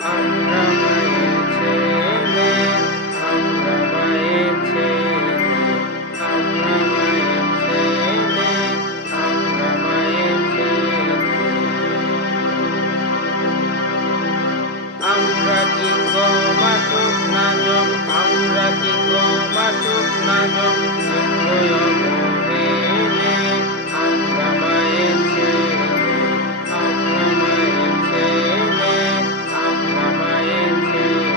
আমরা মায়ের ছেলে, আমরা মায়ের ছেলে, আমরা মায়ের ছেলে, আমরা মায়ের ছেলে। আমরা কি কম আসুক না জম, আমরা কি কম আসুক না জম, নির্ভয় অবহেলে। আমরা মায়ের ছেলে, আমরা মায়ের ছেলে, আমরা মায়ের ছেলে।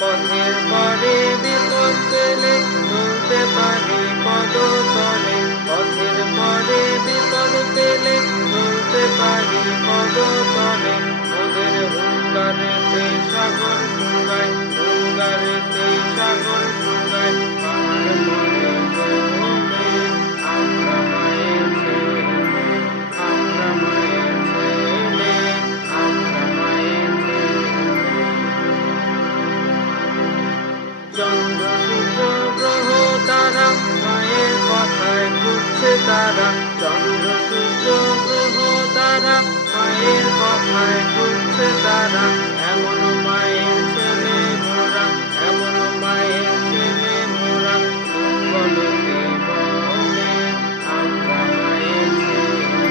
পথের পরে বিপদ পেলে চলতে পারি পদতলে, পথের পরে বিপদ পেলে চলতে পারি পদতলে। ওদের হুঙ্কারেতে সাগর শুকায়, হুঙ্কারেতে সাগর শুকায়, পাহাড় মরে গলে। আমরা মায়ের ছেলে, আমরা মায়ের ছেলে, আমরা মায়ের ছেলে। চন্দ্র সূর্য গ্রহ তারা মায়ের কথায় ঘুরছে তারা, চন্দ্র সূর্য গ্রহ তারা মায়ের কথায় ঘুরছে তারা। এমন মায়ের ছেলে মোরা, এমন মায়ের ছেলে মোরা, দুর্বলকে বলে। আমরা মায়ের ছেলে,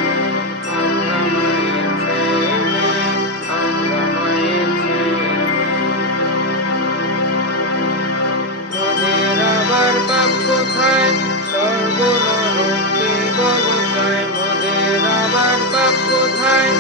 আমরা মায়ের ছেলে, আমরা মায়ের ছেলে। মোদের আবার পাপ কোথায়, স্বর্গ নরকে বল চায়। মোদের আবার পাপ কোথায়,